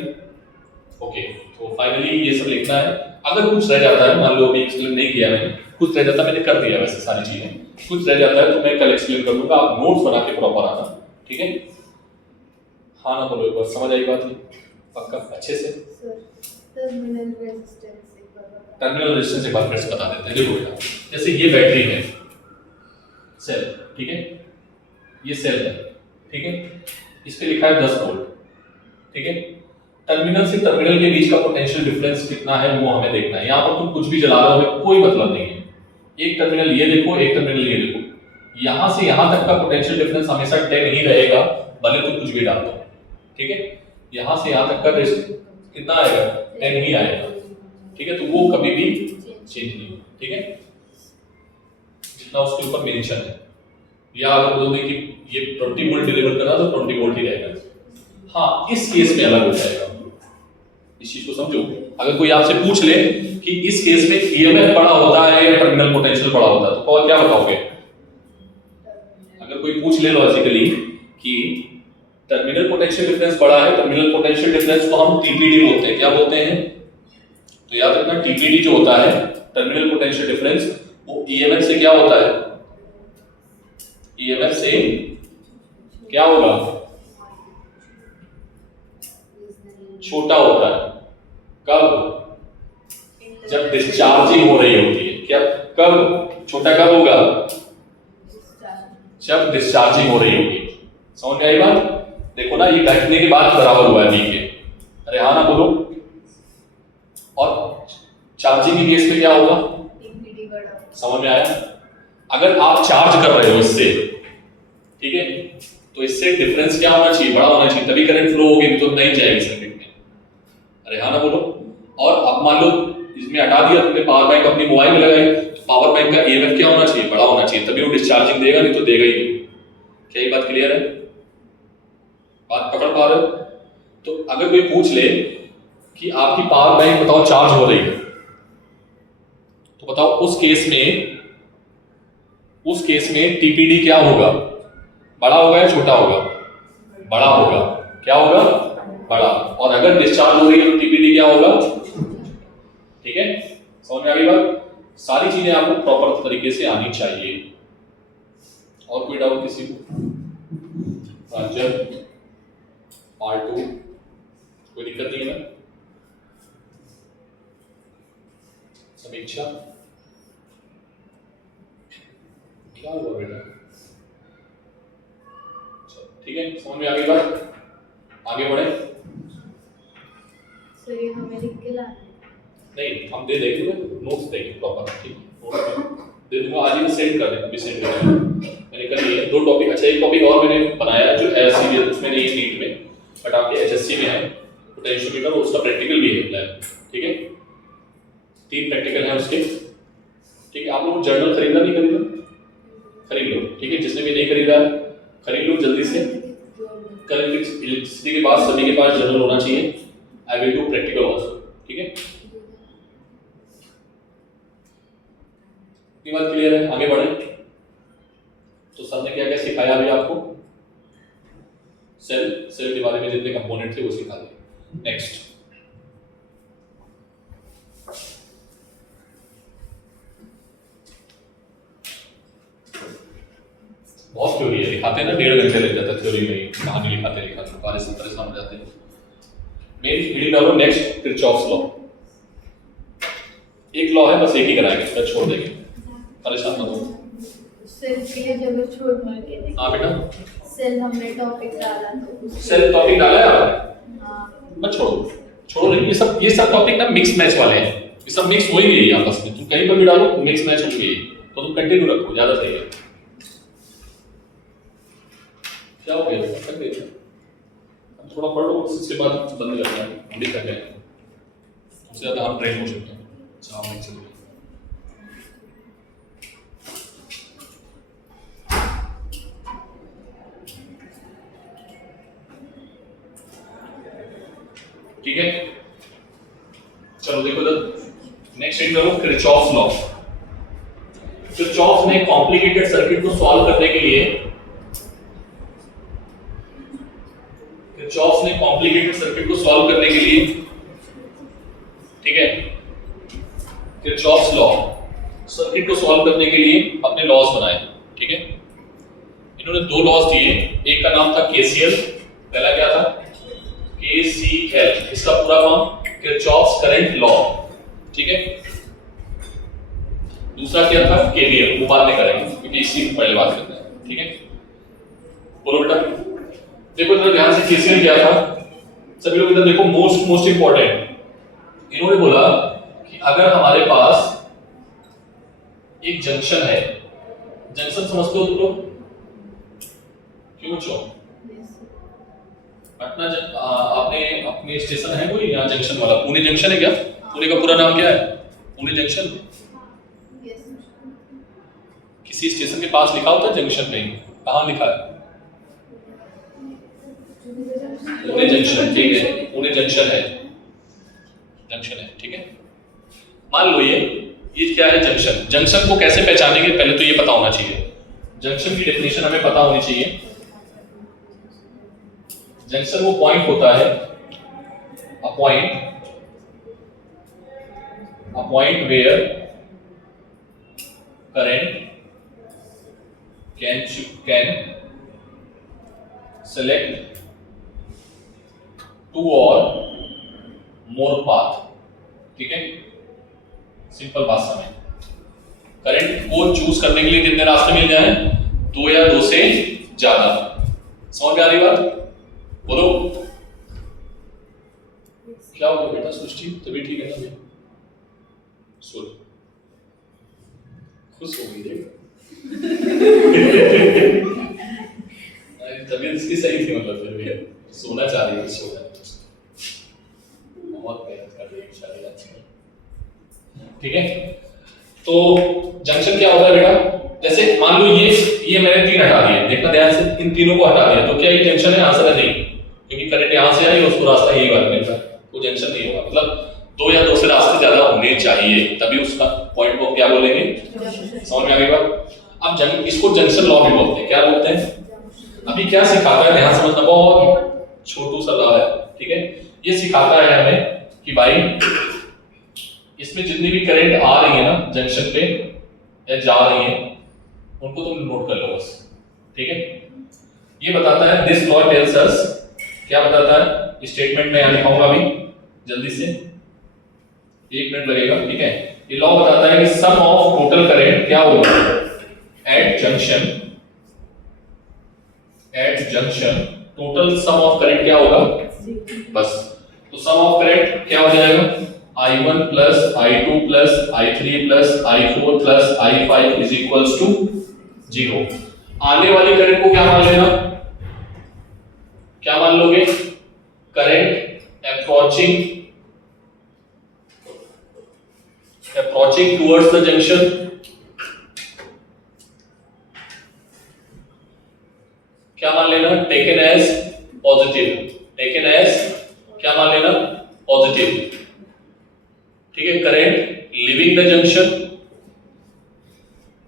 ओके, तो फाइनली ये सब लिखना है। अगर कुछ रह जाता है, मान लो अभी एक्सप्लेन नहीं किया मैंने, कुछ रह जाता है, मैंने कर दिया वैसे सारी चीजें, कुछ रह जाता है तो मैं कल एक्सप्लेन कर दूंगा, आप नोट्स बना के प्रॉपर आना। ठीक है, हाँ ना बोलो एक बार, समझ आई बात, पक्का अच्छे से। टर्मिनल रेजिस्टेंस एक बार फिर से बता देते हैं। देखो बेटा, जैसे ये बैटरी है, सेल, ठीक है, ये सेल है, ठीक है, इस पे लिखा है 10 वोल्ट। ठीक है, टर्मिनल से टर्मिनल के बीच का पोटेंशियल डिफरेंस कितना है वो हमें देखना है। यहाँ पर तुम कुछ भी जला रहे हो, कोई मतलब नहीं है। एक टर्मिनल ये देखो, एक टर्मिनल ये देखो, यहाँ से यहाँ तक का पोटेंशियल डिफरेंस हमेशा 10 ही रहेगा, भले तुम कुछ भी डाल दो। ठीक है, यहाँ से यहाँ तक का कितना आएगा, 10 ही आएगा। ठीक है, तो वो कभी भी चेंज नहीं होगा। ठीक है, जितना उसके ऊपर मेंशन है, या अगर बोल दें कि ये 20 वोल्ट डिलीवर कर रहा है तो 20 वोल्ट ही रहेगा। हाँ, इस केस में अलग हो जाएगा, इस चीज को समझो। अगर कोई आपसे पूछ ले कि इस केस में ईएमएफ बड़ा होता है या टर्मिनल पोटेंशियल बड़ा होता है, तो क्या बताओगे। अगर कोई पूछ ले लॉजिकली कि टर्मिनल पोटेंशियल डिफरेंस बड़ा है, टर्मिनल पोटेंशियल डिफरेंस को हम टीपीडी बोलते हैं। क्या बोलते हैं, तो याद रखना, टीपीडी जो होता है, टर्मिनल पोटेंशियल डिफरेंस, वो ईएमएफ से क्या होता है, ईएमएफ से क्या होगा, छोटा होता है। कब, जब डिस्चार्जिंग हो रही होती है। क्या, कब, छोटा कब होगा, जब डिस्चार्जिंग हो रही होगी। समझ में आई बात। देखो ना, ये घटने के बाद बराबर हुआ है बी के। अरे हाँ ना बोलो। और चार्जिंग के केस में क्या होगा, समझ में आया। अगर आप चार्ज कर रहे हो इससे, ठीक है, तो इससे डिफरेंस क्या होना चाहिए, बड़ा होना चाहिए, तभी करंट फ्लो होगी, तो नहीं जाएगी सर्किट में। अरे हाँ ना बोलो। और अब मान लो इसमें हटा दिया तुमने, पावर बैंक अपनी मोबाइल में लगाई, तो पावर बैंक का ईएमएफ क्या होना चाहिए, बड़ा होना चाहिए, तभी वो डिस्चार्जिंग देगा, नहीं तो देगा ही नहीं। क्या ये बात क्लियर है, बात पकड़ पा रहे हो। तो अगर कोई पूछ ले कि आपकी पावर बैंक बताओ चार्ज हो रही है, बताओ उस केस में टीपीडी क्या होगा? बड़ा होगा या छोटा होगा? बड़ा होगा। क्या होगा? बड़ा। और अगर डिस्चार्ज हो रही है तो टीपीडी क्या होगा? ठीक है, समझ में आ गई बात? सारी चीजें आपको प्रॉपर तरीके से आनी चाहिए। और कोई डाउट किसी को? रंजन पार्ट 2 कोई दिक्कत नहीं है ना? समीक्षा क्या हुआ बेटा? ठीक है, समझ में आ गई बात? आगे बढ़े। सर ये हमें लिख के लाना है? नहीं, हम दे देंगे, नोट्स देंगे प्रॉपर। ठीक है, दे दूंगा आज ही, सेंड कर देंगे, सेंड कर देंगे। मैंने कल ये 2 टॉपिक, अच्छा एक टॉपिक और मैंने बनाया जो है सीरियल, उसमें नहीं है नीट में, बट आपके एचएससी में है, पोटेंशियोमीटर, उसका प्रैक्टिकल भी है। ठीक है, 3 प्रैक्टिकल है उसके। ठीक है, आप लोग जर्नल खरीदना नहीं खरीदना? खरीद लो। ठीक है, जिसने भी नहीं खरीदा खरीद लो जल्दी से। कल इलेक्ट्रिसिटी के पास सभी के पास जर्नल होना चाहिए। I will do practical also. ठीक है, ये बात क्लियर है? आगे बढ़े। तो सर ने क्या क्या सिखाया अभी आपको? सेल के बारे में जितने कंपोनेंट थे वो सिखा दिए। नेक्स्ट, बहुत थ्योरी है, लिखाते हैं ना 1.5 घंटे लग जाता है थ्योरी में, कहानी लिखाते परेशान हो जाते हैं। मेन रीडिंग डालो। Next, Kirchhoff's law. एक लॉ है, बस एक ही कराएंगे, फिर छोड़ देंगे, परेशान मत हो। सेल के जगह छोड़ मार के देखें। हाँ बेटा, सेल हमने टॉपिक डाला तो सेल टॉपिक डाला है आपने? हाँ। मत छोड़ो नहीं। ये सब टॉपिक ना मिक्स मैच वाले हैं, ये सब मिक्स हो ही गई है आपस में। तुम कहीं पर भी डालो मिक्स मैच होंगे, तो तुम कंटिन्यू रखो, ज्यादा सही है। क्या हो गया? कर दे, थोड़ा पढ़ लो, उसके बाद बंद करना है, हम भी कर लेंगे, उससे ज्यादा हम ट्रेन हो चुके हैं। अच्छा, हम चलो ठीक है। चलो देखो नेक्स्ट रीड करो, किरचॉफ्स लॉ। किरचॉफ ने कॉम्प्लिकेटेड सर्किट को सॉल्व करने के लिए ठीक है, किरचॉफ्स लॉ सर्किट को सॉल्व करने के लिए अपने लॉज बनाए। ठीक है, इन्होंने 2 लॉज दिए, एक का नाम था केसीएल, पहला क्या था? केसीएल, इसका पूरा फॉर्म किरचॉफ्स करंट लॉ। ठीक है, दूसरा क्या था? केवीएल, वो बाद में करेंगे क्योंकि इसी में पहले बात करते हैं। ठीक है, बोलो बेटा। देखो इधर ध्यान से, केसीएल क्या था? सभी लोग इधर देखो, मोस्ट इंपॉर्टेंट। इन्होंने बोला कि अगर हमारे पास एक जंक्शन है, जंक्शन समझते हो तुम लोग? क्यों बच्चों? पटना आपने अपने स्टेशन है कोई यहाँ जंक्शन वाला? पुणे जंक्शन है क्या? पुणे का पूरा नाम क्या है? पुणे जंक्शन। किसी स्टेशन के पास लिखा होता है जंक्शन नहीं? कहाँ लिखा है? पुणे जंक्शन। ठीक है, पुणे जंक्शन है, ठीक है। मान लो ये क्या है? जंक्शन। जंक्शन को कैसे पहचानेंगे? पहले तो ये पता होना चाहिए, जंक्शन की डेफिनेशन हमें पता होनी चाहिए। जंक्शन वो पॉइंट होता है, a point where current can select 2 or more path। ठीक है, सिंपल बात समझ। करंट को चूज करने के लिए कितने रास्ते मिल जाए? 2 या 2 से ज्यादा। समझ में आ रही बात? बोलो क्या हो गया बेटा? सृष्टि तभी ठीक है ना? सुन, खुश हो गई देख। तबीयत इसकी सही थी, मतलब फिर भी सोना चाह रही है, सोना बहुत मेहनत कर रही है शादी आजकल। ठीक है, तो जंक्शन क्या होता है बेटा? जैसे मान लो ये मैंने 3 हटा दिए, देखना ध्यान से, इन तीनों को हटा दिया, तो क्या ये जंक्शन है? आंसर है नहीं, क्योंकि करंट यहां से आई, उसको रास्ता यही बात मिलता है, वो जंक्शन नहीं होगा। मतलब 2 या 2 से रास्ते ज्यादा होने चाहिए, तभी उसका पॉइंट को क्या बोलेंगे, समझ में आ गई बात। अब इसको जंक्शन लॉ भी बोलते हैं, क्या बोलते हैं। अभी क्या सिखाता है, ध्यान समझना, बहुत छोटू सा लॉ है, ठीक है। ये सिखाता है हमें कि भाई इसमें जितनी भी करंट आ रही है ना जंक्शन पे या जा रही है, उनको तुम नोट कर लो बस, ठीक है। ये बताता है, दिस लॉ टेल्स अस, क्या बताता है, स्टेटमेंट में यहाँ लिखाऊंगा अभी जल्दी से, 1 मिनट लगेगा, ठीक है। ये लॉ बताता है कि सम ऑफ टोटल करंट क्या होगा at junction, total sum of current क्या होगा, बस। तो सम ऑफ करंट क्या हो जाएगा, I1 plus I2 plus I3 plus I4 plus I5 is equals to 0। आने वाली करंट को क्या मान लेना, क्या मान लोगे, current approaching towards the junction, क्या मान लेना, taken as positive, taken as क्या मान लेना, पॉजिटिव, ठीक है। Current leaving the junction,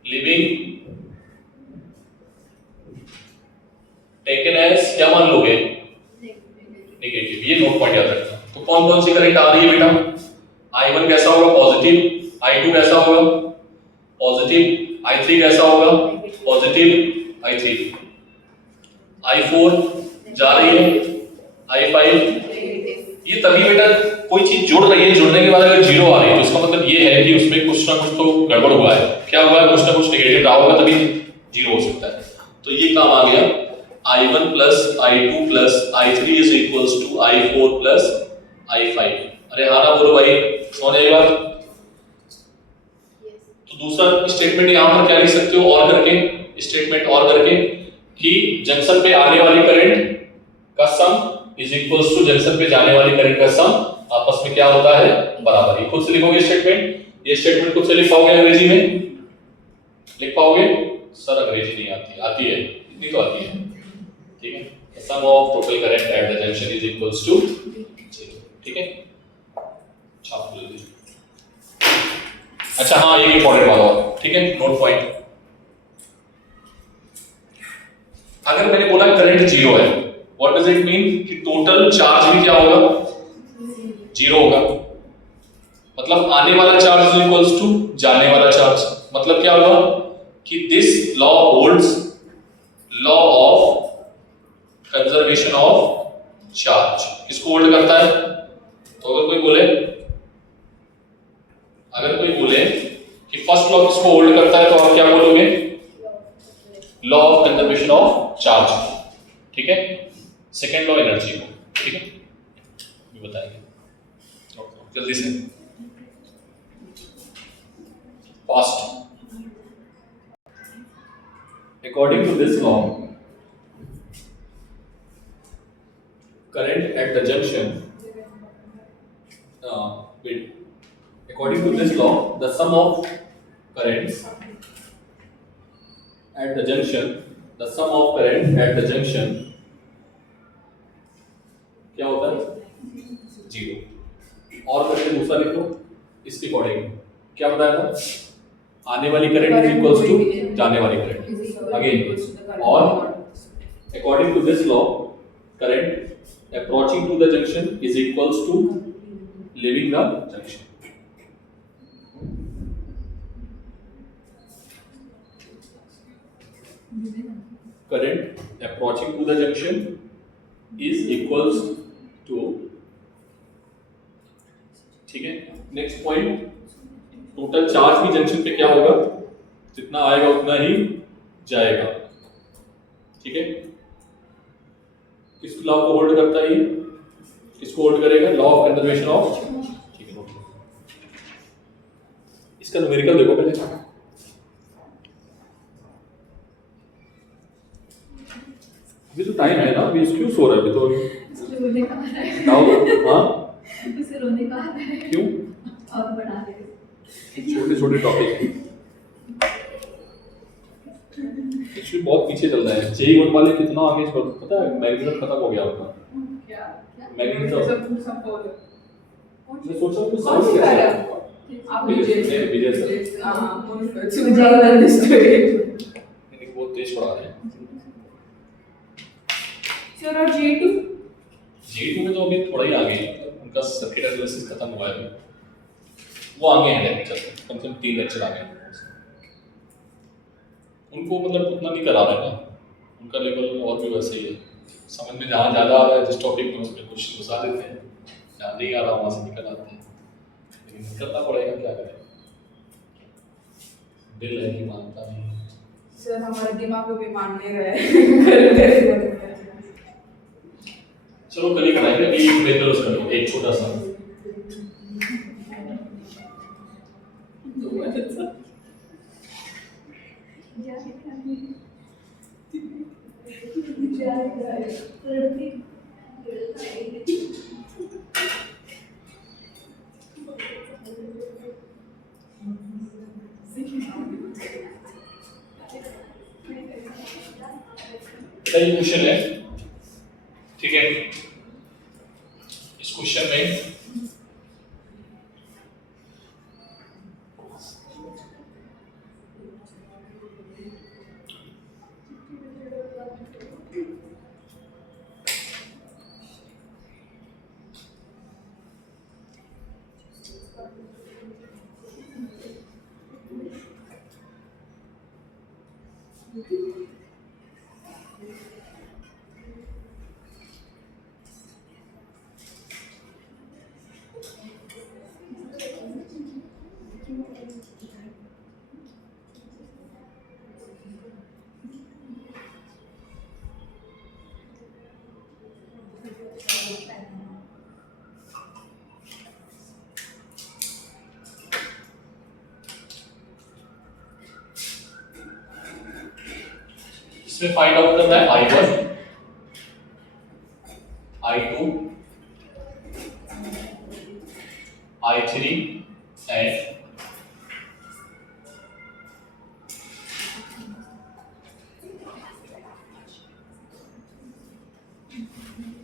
leaving taken as क्या मान लोगे, नेगेटिव। ये नोट पॉइंट याद रखना। तो कौन कौन सी करंट आ रही है बेटा, I1 कैसा होगा, पॉजिटिव, I2 कैसा होगा, पॉजिटिव, I3 कैसा होगा, पॉजिटिव, I3, I4 जा रही है, I5। ये तभी बेटा कोई चीज जुड़ रही है, जुड़ने के बाद अगर 0 आ रही है तो इसका मतलब ये है कि उसमें कुछ ना कुछ तो गड़बड़ हुआ है। क्या हुआ है, कुछ ना कुछ नेगेटिव रहा होगा तभी 0 हो सकता है। तो ये काम आ गया, I1 plus I2 plus I3 is equals to I4 plus I5। अरे हाँ ना बोलो भाई, समझ आई बात। तो दूसरा स्टेटमेंट यहाँ पर क्या लिख सकते हो, और करके, स्टेटमेंट और करके, कि जंक्शन पे आने वाली करंट का सम इज इक्वल्स टू जंक्शन पे जाने वाली करंट का सम आपस में क्या होता है, बराबर। ये खुद से लिखोगे स्टेटमेंट, ये स्टेटमेंट खुद से लिख पाओगे अंग्रेजी में, लिख पाओगे। सर अंग्रेजी नहीं आती, आती है, इतनी तो आती है, ठीक है। Sum of total current at the junction is equals to 0, ठीक है। छाप लो। अच्छा हाँ, ये इंपॉर्टेंट बात और, ठीक है, नोट पॉइंट। अगर मैंने बोला करंट 0 है, व्हाट डज इट मीन, कि टोटल चार्ज भी क्या होगा, 0 होगा। मतलब आने वाला चार्ज इज इक्वल्स टू जाने वाला चार्ज। मतलब क्या होगा कि this law holds law of conservation of charge. किसको होल्ड करता है, तो अगर कोई बोले कि फर्स्ट लॉ किसको होल्ड करता है, तो आप क्या बोलोगे, law of conservation of charge, ठीक है। सेकेंड लॉ एनर्जी को, ठीक है, ये बताएंगे जल्दी से, fast. According to this law, current at the junction, according to this law, the sum of currents at the junction, the sum of current at the junction क्या होता है, 0। और करके दूसरा लिखो, इसके अकॉर्डिंग क्या बताया था, आने वाली करंट इज इक्वल्स टू जाने वाली करंट, अगेन। और according to this law, current approaching to the junction is equals to leaving the junction. Current approaching to the junction is equals to, ठीक है। नेक्स्ट पॉइंट, टोटल चार्ज भी junction पे क्या होगा, जितना आएगा उतना ही जाएगा, ठीक है। किस लॉ को होल्ड करता है, किसको होल्ड करेगा, लॉ ऑफ कंजर्वेशन ऑफ, ठीक है। इसका न्यूमेरिकल देखो पहले, अभी तो टाइम है ना, अभी क्यों सो रहा है अभी तो, रोने का आ रहा है। हाँ उसे रोने का आ रहा है, क्यों, और बढ़ा दे, छोटे छोटे टॉपिक एक्चुअली बहुत पीछे चल रहा है। जेई वन वाले कितना आगे पता है, मैग्नीट्यूड खत्म हो गया उनका, मैग्नीट्यूड मैं सोच रहा हूँ कुछ साइंस कैसे आप विजय सर। इन्हीं को बहुत तेज पढ़ा रहे हैं। सर और G2 G2 में तो अभी थोड़ा ही आगे है, मतलब उनका सर्किट एनालिसिस खत्म हुआ है अभी, वो आगे हैं लेक्चर, कम से कम 3 लेक्चर आगे हैं उनको, मतलब उतना नहीं करा रहे हैं ना, उनका लेवल और भी वैसे ही है, समझ में जहाँ ज़्यादा आ रहा है जिस टॉपिक में उसमें क्वेश्चन घुसा देते हैं, जहाँ नहीं आ रहा वहाँ से निकल आते हैं, लेकिन करना पड़ेगा, क्या करें, दिल है कि मानता नहीं। सर हमारे दिमाग को भी मान नहीं रहे चलो कल ही कराएंगे, अभी एक बेहतर उसका लो, एक छोटा सा सही क्वेश्चन है, ठीक है। इस क्वेश्चन में इसमें फाइंड आउट करना है I1, I2, I3 and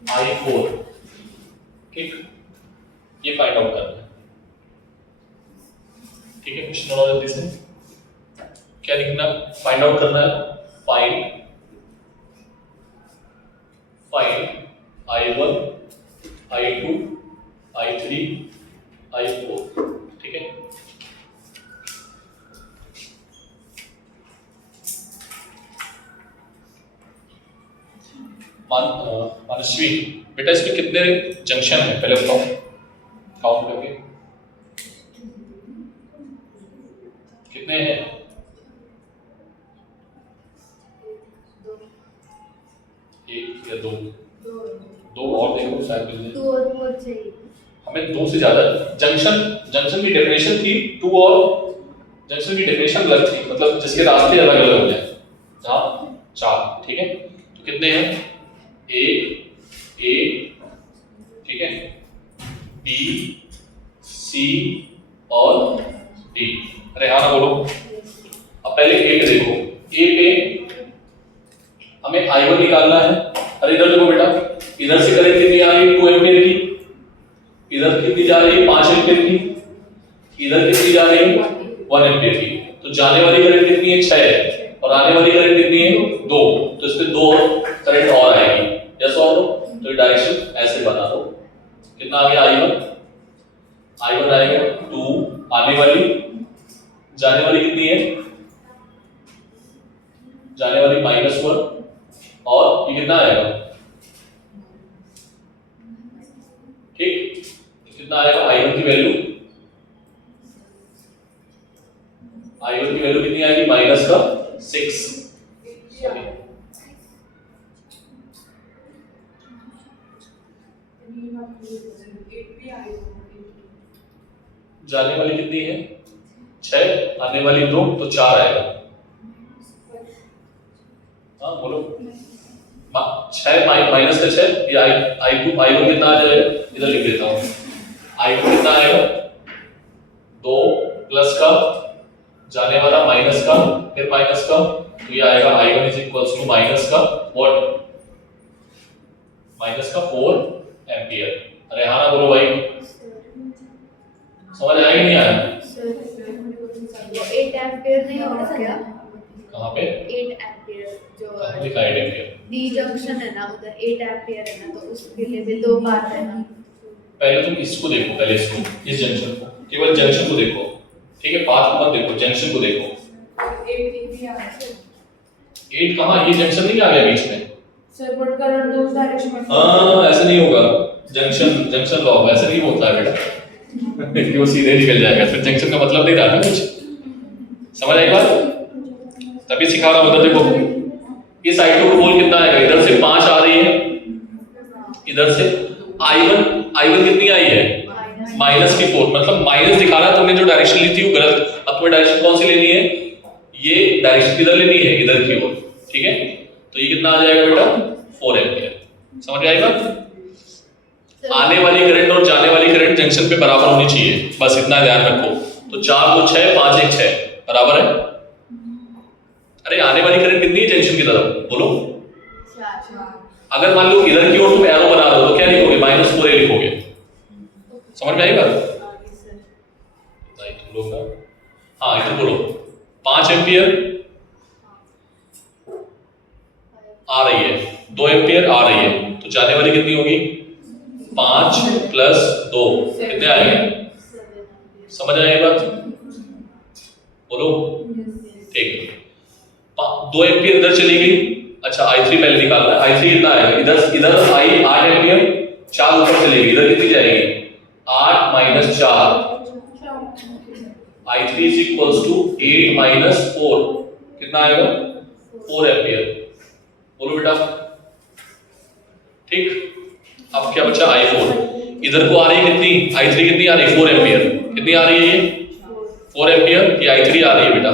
I4, ठीक, ये फाइंड आउट करना है, ठीक है। क्वेश्चन और जल्दी से क्या लिखना, फाइंड आउट करना है, find I1, I2, I3, I4, ठीक है। मानस्वी बेटा, इसमें कितने जंक्शन है पहले बताओ, काउंट करके कितने हैं? एक या दो? दो और देखो शायद मिल जाए। दो और बहुत चाहिए हमें दो से ज्यादा जंक्शन की डेफिनेशन थी टू, और जंक्शन की डेफिनेशन अलग थी, मतलब जिसके रास्ते अलग अलग हो जाए, हाँ 4, ठीक है। तो कितने हैं? ए, ठीक है, बी, सी और डी। अरे हाँ ना बोलो। अब पहले ए पे देखो, ए पे हमें I1 निकालना है। अरे इधर देखो बेटा, इधर से करंट कितनी आ रही है? 2 एम्पीयर की। इधर कितनी जा रही है? 5 एम्पीयर की। इधर कितनी जा रही है? 1 एम्पीयर की। तो जाने वाली करंट कितनी है? 6, और आने वाली करंट कितनी है? 2। तो इसमें 2 करंट और आएगी, यस और नो? तो डायरेक्शन ऐसे बना दो। कितना आ गया I1 आएगा 2, आने वाली, जाने वाली कितनी है? जाने वाली -1, और ये कितना आएगा? ठीक, कितना आएगा? I1 की वैल्यू कितनी आएगी? -6। सॉरी, जाने वाली कितनी है? 6, आने वाली 2, तो 4 आएगा। हाँ बोलो। 6 माइनस का 6, ये I1 कितना आ जाएगा? इधर लिख देता हूँ। I1 कितना आएगा? 2 प्लस का, जाने वाला माइनस का, फिर माइनस का, तो ये आएगा I1 is equals to minus का व्हाट? माइनस का 4 एम्पियर। अरे हाँ ना बोलो भाई, समझ आया कि नहीं आया? वो 8 एम्पियर नहीं होगा क्या? कहाँ पे 8 एम्पियर जो कहाँ लिखा है एम्पियर? डी जंक्शन है ना उधर 8 एम्पियर है ना, तो उसके लिए भी 2 बात है ना। पहले तुम इसको देखो, पहले इसको, इस जंक्शन को, केवल जंक्शन को देखो, ठीक है? पाथ को मत देखो, जंक्शन को देखो। 8 भी आ रहा है 8 कहाँ, ये जंक्शन नहीं आ गया बीच में? सर बट करंट दो डायरेक्शन में हाँ, ऐसे नहीं होगा। जंक्शन लॉ ऐसे नहीं होता है बेटा कि वो सीधे निकल जाएगा, फिर जंक्शन का मतलब नहीं रहा ना कुछ। समझ आई बात? तभी सिखा रहा हूँ। देखो इस I2 को बोल कितना आएगा, इधर से 5 आ रही है, इधर से I1 कितनी आई है? -4, मतलब माइनस दिखा रहा है। तुमने जो डायरेक्शन ली थी वो गलत। अब तुम्हें डायरेक्शन कौन सी लेनी है? ये डायरेक्शन किधर लेनी है? इधर की ओर, ठीक है? तो ये कितना आ जाएगा बेटा? 4 एम्पियर। समझ में आई बात? आने वाली करंट और जाने वाली करंट जंक्शन पे बराबर होनी चाहिए, बस इतना ध्यान रखो। तो 4 2 6 5 1 6 बराबर है। अरे आने वाली करंट कितनी है जंक्शन की तरफ, बोलो? अगर मान लो इधर की ओर तुम एरो बना रहे हो तो क्या लिखोगे? -4 लिखोगे। समझ में आई बात? नहीं तुम लोग ना, हाँ इधर बोलो 5 एम्पियर आ रही है, 2 एम्पियर आ रही है, तो जाने वाली कितनी होगी? 5 + 2 कितने आएंगे? समझ आए ये बात? बोलो। ठीक, 2 एम्पियर इधर चली गई। अच्छा I3 पहले निकालना है। I3 कितना आएगा? इधर आई 8 एम्पियर, 4 ऊपर चलेगी, इधर कितनी जाएगी? 8 - 4। I3 = 8 - 4 कितना आएगा? 4 एम्पियर। बोलो बेटा। ठीक, अब क्या बचा? I4 इधर को आ रही है कितनी? I3 कितनी आ रही है? 4 एम्पियर। कितनी आ रही है ये? 4 एम्पियर। ये I3 आ रही है बेटा,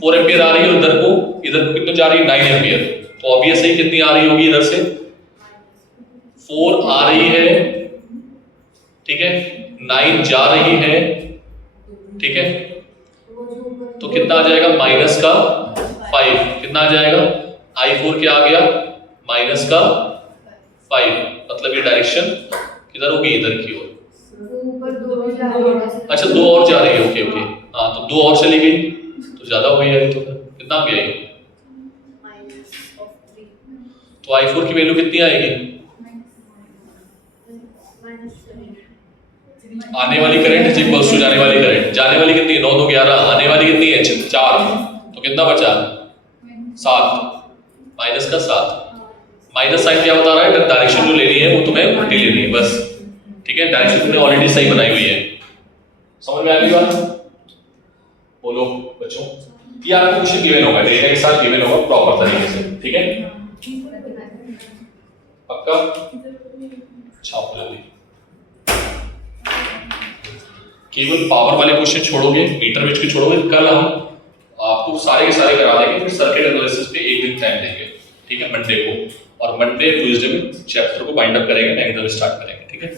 4 एम्पियर आ रही है। इधर को कितनी जा रही है? 9 एम्पियर। तो ऑब्वियसली कितनी आ रही होगी? इधर से 4 आ रही है, ठीक है? 9 जा रही है, ठीक है? तो कितना आ जाएगा? -5। कितना आ जाएगा? I4 क्या आ गया? -5। मतलब ये डायरेक्शन किधर होगी? इधर की ओर। ऊपर 2 जा रही है। अच्छा 2 और जा रही है, ओके ओके। हाँ तो 2 और चली गई तो ज्यादा हो गई है। तो कितना आ गया ये? -3 तो I4 की वैल्यू कितनी आएगी? आने वाली करंट इक्वल्स टू जाने वाली करंट। जाने वाली कितनी है? 9 2 11। आने वाली कितनी है? 4। तो कितना बचा? 7। माइनस का 7। माइनस साइन क्या बता रहा है? डायरेक्शन जो लेनी है वो तुम्हें उल्टी लेनी है, बस। ठीक है, डायरेक्शन तुमने ऑलरेडी सही बनाई हुई है। समझ में आ गई बात? बोलो बच्चों। ये आपको क्वेश्चन गिवन होगा, डेटा के साथ गिवन होगा प्रॉपर तरीके से, ठीक है? पक्का? छाप जल्दी। केवल पावर वाले क्वेश्चन छोड़ोगे, मीटर विच के छोड़ोगे, कल हम आपको सारे के सारे करा देंगे। फिर सर्किट एनालिसिस पे एक दिन टाइम देंगे, ठीक है, मंडे को। और मंडे ट्यूसडे में चैप्टर को बाइंड अप करेंगे, एग्जाम स्टार्ट करेंगे, ठीक है?